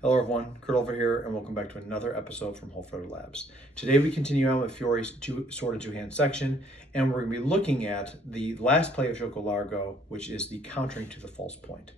Hello everyone, Kurt over here, and welcome back to another episode from Fiore Labs. Today we continue on with Fiore's sword and two-hand section, and we're going to be looking at the last play of gioco largo, which is the countering to the false point.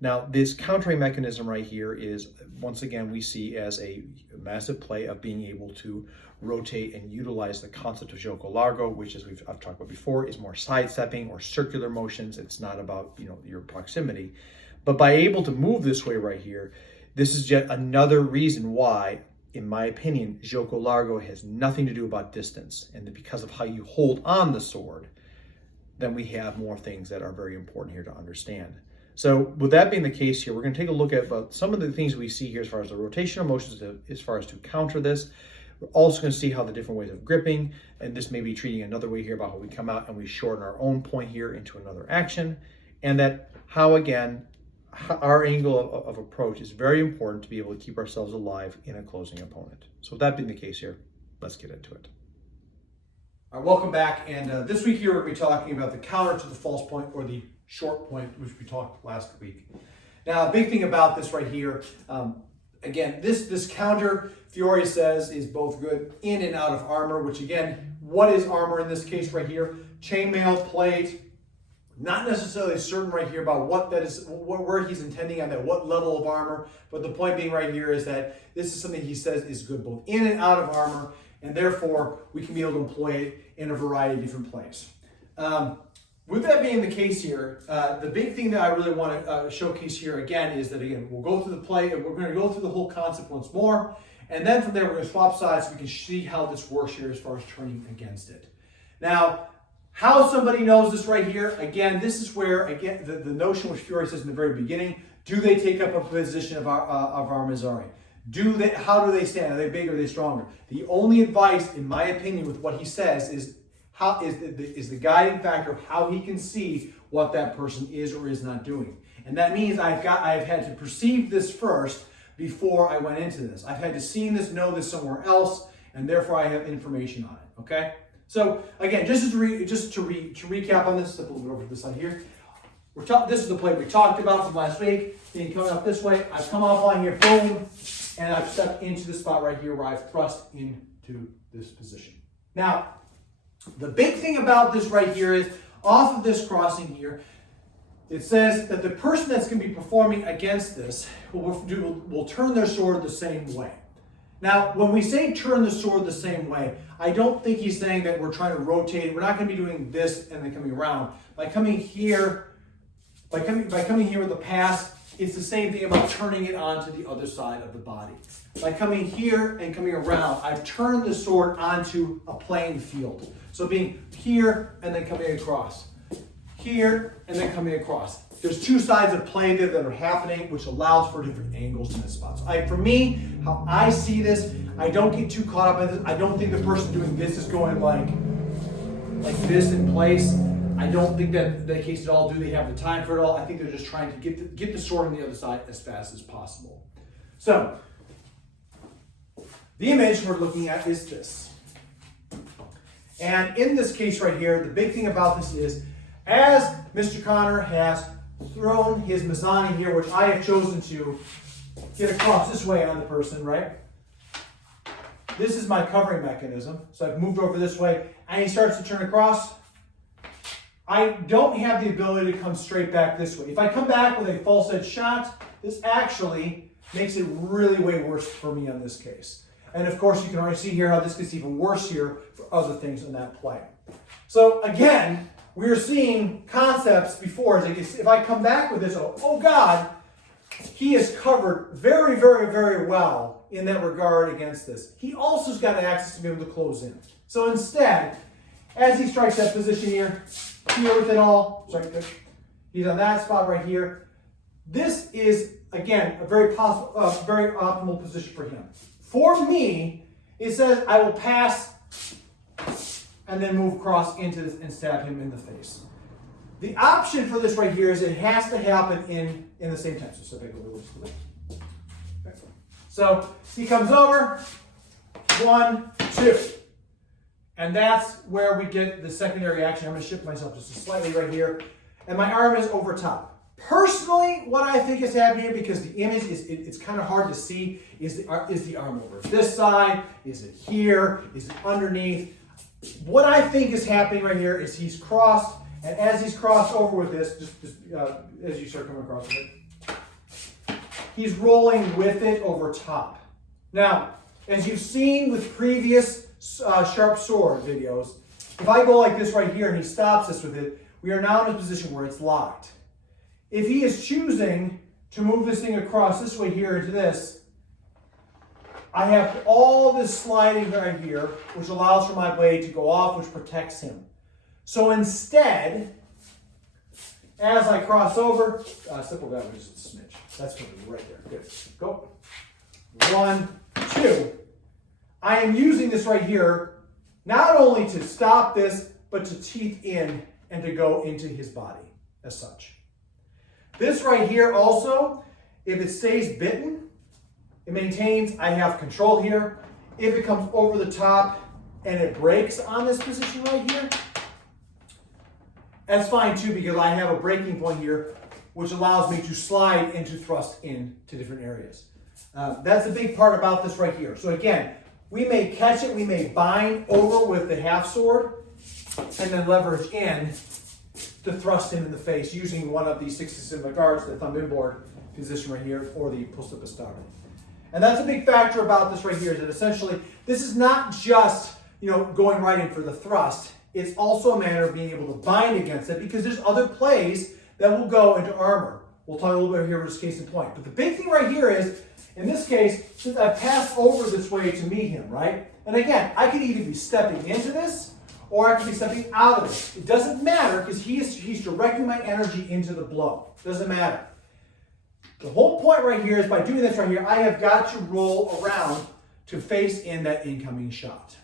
Now, this countering mechanism right here is, once again, we see as a massive play of being able to rotate and utilize the concept of gioco largo, which, as I've talked about before, is more sidestepping or circular motions. It's not about your proximity, but by able to move this way right here, this is yet another reason why, in my opinion, gioco largo has nothing to do about distance. And because of how you hold on the sword, then we have more things that are very important here to understand. So with that being the case here, we're going to take a look at some of the things we see here as far as the rotational motions, as far as to counter this. We're also going to see how the different ways of gripping, and this may be treating another way here about how we come out and we shorten our own point here into another action, and that how, again, our angle of approach is very important to be able to keep ourselves alive in a closing opponent. So with that being the case here, let's get into it. All right, welcome back. And this week here, we're going to be talking about the counter to the false point, or the short point, which we talked last week. Now, a big thing about this right here, again, this counter, Fiore says, is both good in and out of armor, which again, what is armor in this case right here? Chainmail, plate. Not necessarily certain right here about what that is, where he's intending on that, what level of armor, but the point being right here is that this is something he says is good both in and out of armor, and therefore we can be able to employ it in a variety of different plays. With that being the case here, the big thing that I really want to showcase here again is that, again, we'll go through the play, and we're going to go through the whole concept once more, and then from there we're going to swap sides so we can see how this works here as far as turning against it. Now, how somebody knows this right here, again, this is where, again, the notion which Fiore says in the very beginning, do they take up a position of our Mazzari? How do they stand? Are they big or are they stronger? The only advice, in my opinion, with what he says is the guiding factor of how he can see what that person is or is not doing. And that means I've had to perceive this first before I went into this. I've had to see this, know this somewhere else, and therefore I have information on it, okay? So again, just to recap on this, step a little bit over to the side here. This is the play we talked about from last week. Then coming up this way, I've come off line here, boom, and I've stepped into the spot right here where I've thrust into this position. Now, the big thing about this right here is, off of this crossing here, it says that the person that's going to be performing against this will turn their sword the same way. Now, when we say turn the sword the same way, I don't think he's saying that we're trying to rotate. We're not going to be doing this and then coming around. By coming here with the pass, it's the same thing about turning it onto the other side of the body. By coming here and coming around, I've turned the sword onto a playing field. So being here and then coming across. Here and then coming across. There's two sides of play there that are happening, which allows for different angles in this spot. So for me, how I see this, I don't get too caught up in this. I don't think the person doing this is going like this in place. I don't think that the case at all. Do they have the time for it all? I think they're just trying to get the sword on the other side as fast as possible. So the image we're looking at is this. And in this case right here, the big thing about this is, as Mr. Connor has thrown his mezzani here, which I have chosen to get across this way on the person, right? This is my covering mechanism. So I've moved over this way, and he starts to turn across. I don't have the ability to come straight back this way. If I come back with a false edge shot, this actually makes it really way worse for me on this case. And of course, you can already see here how this gets even worse here for other things in that play. So again, we're seeing concepts before. If I come back with this, oh God, he is covered very, very, very well in that regard against this. He also has got access to be able to close in. So instead, as he strikes that position here with it all, he's on that spot right here. This is, again, a very optimal position for him. For me, it says I will pass and then move across into this and stab him in the face. The option for this right here is it has to happen in the same time. So back a little bit. Okay. So he comes over, 1, 2. And that's where we get the secondary action. I'm going to shift myself just slightly right here. And my arm is over top. Personally, what I think is happening here, because the image is, it's kind of hard to see, is the arm over this side? Is it here? Is it underneath? What I think is happening right here is he's crossed, and as he's crossed over with this, as you start coming across with it, he's rolling with it over top. Now, as you've seen with previous sharp sword videos, if I go like this right here and he stops us with it, we are now in a position where it's locked. If he is choosing to move this thing across this way here into this, I have all this sliding right here, which allows for my blade to go off, which protects him. So instead, as I cross over, simple that way, just a smidge. That's going to be right there. Good. Go. 1, 2. I am using this right here not only to stop this, but to teeth in and to go into his body as such. This right here also, if it stays bitten, it maintains, I have control here. If it comes over the top and it breaks on this position right here, that's fine too, because I have a breaking point here, which allows me to slide and to thrust into different areas. That's a big part about this right here. So again, we may catch it, we may bind over with the half sword, and then leverage in to thrust him in the face using one of these 60 guards, the thumb inboard position right here, or the posta spada. And that's a big factor about this right here, is that essentially this is not just, going right in for the thrust. It's also a matter of being able to bind against it, because there's other plays that will go into armor. We'll talk a little bit here with this case in point. But the big thing right here is, in this case, since I've passed over this way to meet him, right? And again, I could either be stepping into this, or I could be stepping out of it. It doesn't matter, because he's directing my energy into the blow. Doesn't matter. The whole point right here is, by doing this right here, I have got to roll around to face in that incoming shot.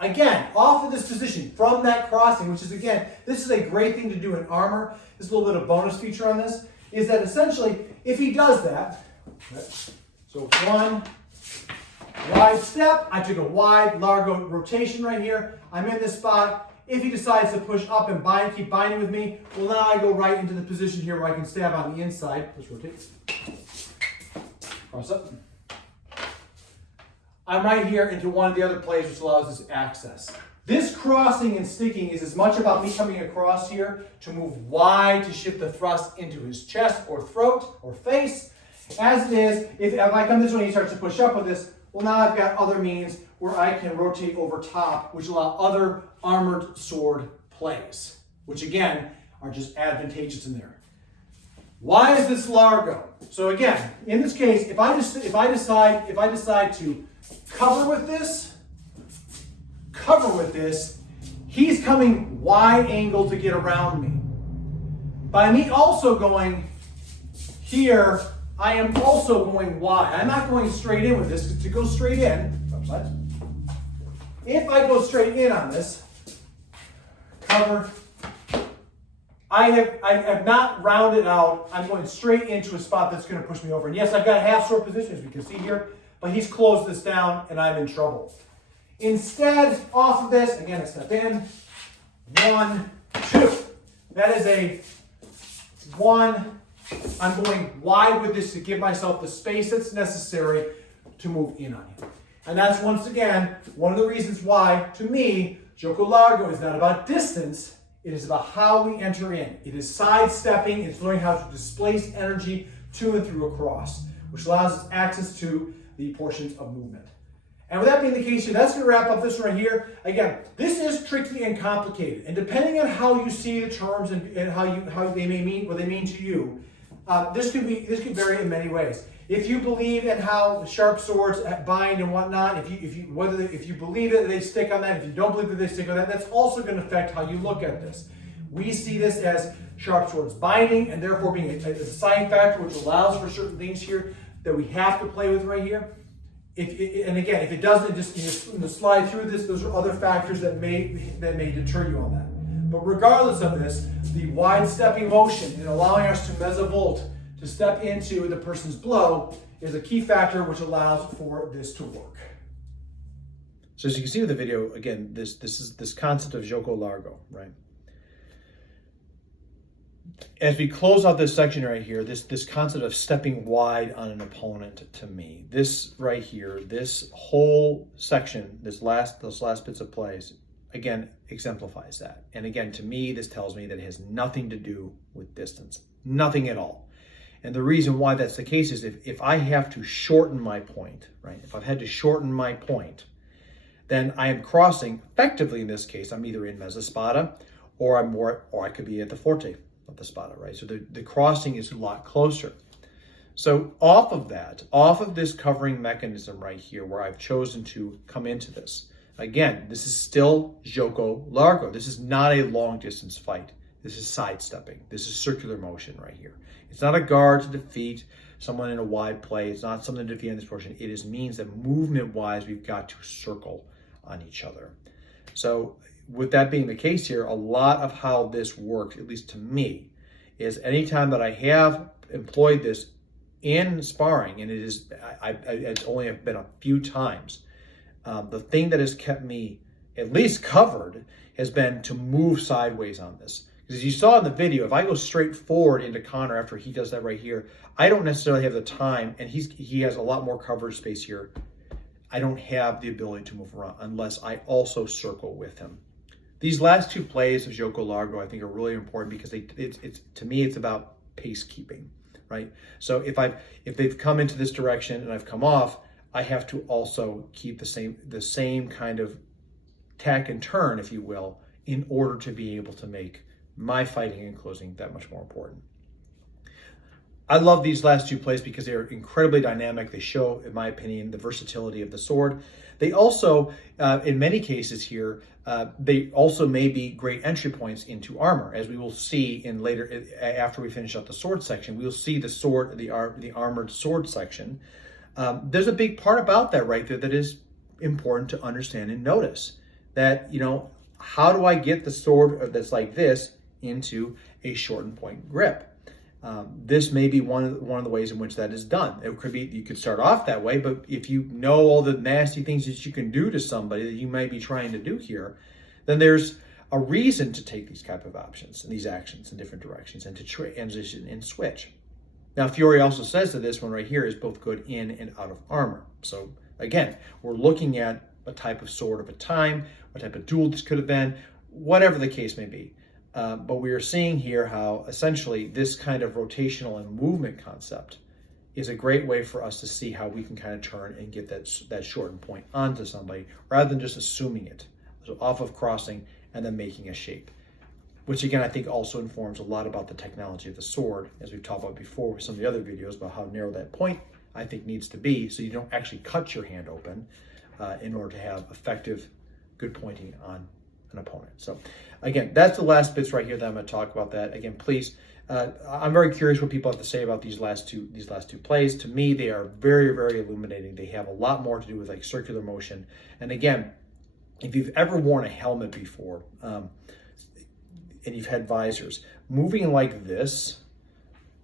Again, off of this position, from that crossing, which is, again, this is a great thing to do in armor. This is a little bit of bonus feature on this, is that essentially, if he does that, so 1, wide step, I took a wide, largo rotation right here. I'm in this spot. If he decides to push up and keep binding with me, well, now I go right into the position here where I can stab on the inside. Let's rotate. Cross up. I'm right here into one of the other plays, which allows us access. This crossing and sticking is as much about me coming across here to move wide to shift the thrust into his chest or throat or face, as it is if I come this way and he starts to push up with this. Well, now I've got other means where I can rotate over top, which allow other armored sword plays, which again are just advantageous in there. Why is this largo? So again, in this case, if I decide to cover with this, he's coming wide angle to get around me. By me also going here, I am also going wide. I'm not going straight in with this, because to go straight in, if I go straight in on this, cover, I have not rounded out. I'm going straight into a spot that's going to push me over. And yes, I've got a half sword position, as we can see here, but he's closed this down and I'm in trouble. Instead, off of this, again, I step in, 1, 2. That is a 1. I'm going wide with this to give myself the space that's necessary to move in on him. And that's, once again, one of the reasons why, to me, gioco largo is not about distance. It is about how we enter in. It is sidestepping. It's learning how to displace energy to and through a cross, which allows us access to the portions of movement. And with that being the case here, that's going to wrap up this right here. Again, this is tricky and complicated. And depending on how you see the terms and how they may mean, what they mean to you, this could vary in many ways. If you believe in how sharp swords bind and whatnot, if you believe that they stick on that, if you don't believe that they stick on that, that's also going to affect how you look at this. We see this as sharp swords binding, and therefore being a deciding factor, which allows for certain things here that we have to play with right here. And again, if it doesn't, just slide through this. Those are other factors that may deter you on that. But regardless of this, the wide stepping motion and allowing us to mezza volt, to step into the person's blow, is a key factor which allows for this to work. So as you can see with the video, again, this is this concept of gioco largo, right? as we close out this section right here, this concept of stepping wide on an opponent, to me, this right here, this whole section, those last bits of plays, again, exemplifies that. And again, to me, this tells me that it has nothing to do with distance, nothing at all. And the reason why that's the case is if I have to shorten my point, right? If I've had to shorten my point, then I am crossing, effectively in this case, I'm either in mezza spada, or I could be at the forte of the spada, right? So the crossing is a lot closer. So off of this covering mechanism right here, where I've chosen to come into this, again, this is still gioco largo. This is not a long distance fight. This is sidestepping. This is circular motion right here. It's not a guard to defeat someone in a wide play. It's not something to defeat in this portion. It is means that movement-wise, we've got to circle on each other. So with that being the case here, a lot of how this works, at least to me, is anytime that I have employed this in sparring, and it's only been a few times, the thing that has kept me at least covered has been to move sideways on this. Because as you saw in the video, if I go straight forward into Connor after he does that right here, I don't necessarily have the time, and he has a lot more coverage space here. I don't have the ability to move around unless I also circle with him. These last two plays of gioco largo, I think, are really important because to me, it's about pace keeping, right? So if they've come into this direction and I've come off, I have to also keep the same kind of tack and turn, if you will, in order to be able to make my fighting and closing that much more important. I love these last two plays because they're incredibly dynamic. They show, in my opinion, the versatility of the sword. They also, in many cases here, they also may be great entry points into armor, as we will see in later, after we finish up the sword section. We'll see the sword, the armored sword section. There's a big part about that right there that is important to understand and notice. That, how do I get the sword that's like this into a shortened point grip? This may be one of the ways in which that is done. It could be, you could start off that way, but if you know all the nasty things that you can do to somebody that you might be trying to do here, then there's a reason to take these type of options and these actions in different directions and to transition and switch. Now, Fiore also says that this one right here is both good in and out of armor. So again, we're looking at a type of sword of a time, what type of duel this could have been, whatever the case may be. But we are seeing here how essentially this kind of rotational and movement concept is a great way for us to see how we can kind of turn and get that shortened point onto somebody rather than just assuming it. So off of crossing and then making a shape, which again, I think also informs a lot about the technology of the sword, as we've talked about before with some of the other videos about how narrow that point I think needs to be so you don't actually cut your hand open in order to have effective, good pointing on an opponent. So again, that's the last bits right here that I'm going to talk about. That again, please, I'm very curious what people have to say about these last two plays. To me, they are very, very illuminating. They have a lot more to do with like circular motion. And again, if you've ever worn a helmet before and you've had visors, moving like this,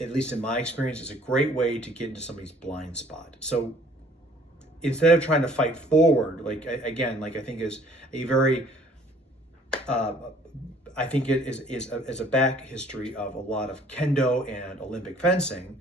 at least in my experience, is a great way to get into somebody's blind spot. So instead of trying to fight forward, I think is a very I think it is a back history of a lot of kendo and Olympic fencing.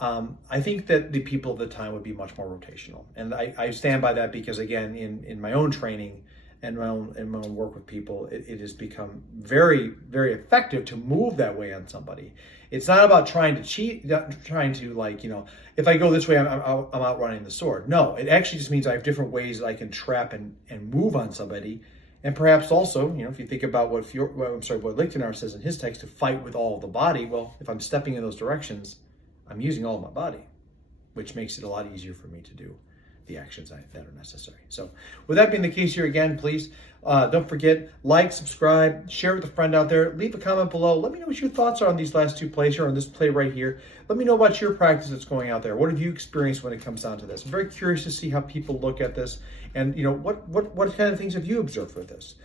I think that the people of the time would be much more rotational, and I stand by that because again, in my own training and my own work with people, it has become very, very effective to move that way on somebody. It's not about trying to cheat, not trying to if I go this way, I'm outrunning the sword. No, it actually just means I have different ways that I can trap and move on somebody. And perhaps also, if you think about what Lichtenauer says in his text, to fight with all of the body, well, if I'm stepping in those directions, I'm using all of my body, which makes it a lot easier for me to do the actions that are necessary. So with that being the case here, again, please don't forget, like, subscribe, share with a friend out there, leave a comment below. Let me know what your thoughts are on these last two plays here, on this play right here. Let me know about your practice that's going out there. What have you experienced when it comes down to this? I'm very curious to see how people look at this, and what kind of things have you observed with this?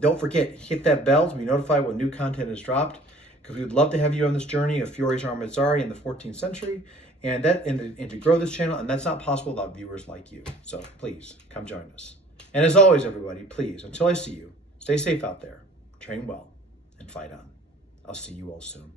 Don't forget, hit that bell to be notified when new content is dropped, because we would love to have you on this journey of Fiore's Armazzari in the 14th century, and to grow this channel, and that's not possible without viewers like you. So please, come join us. And as always, everybody, please, until I see you, stay safe out there, train well, and fight on. I'll see you all soon.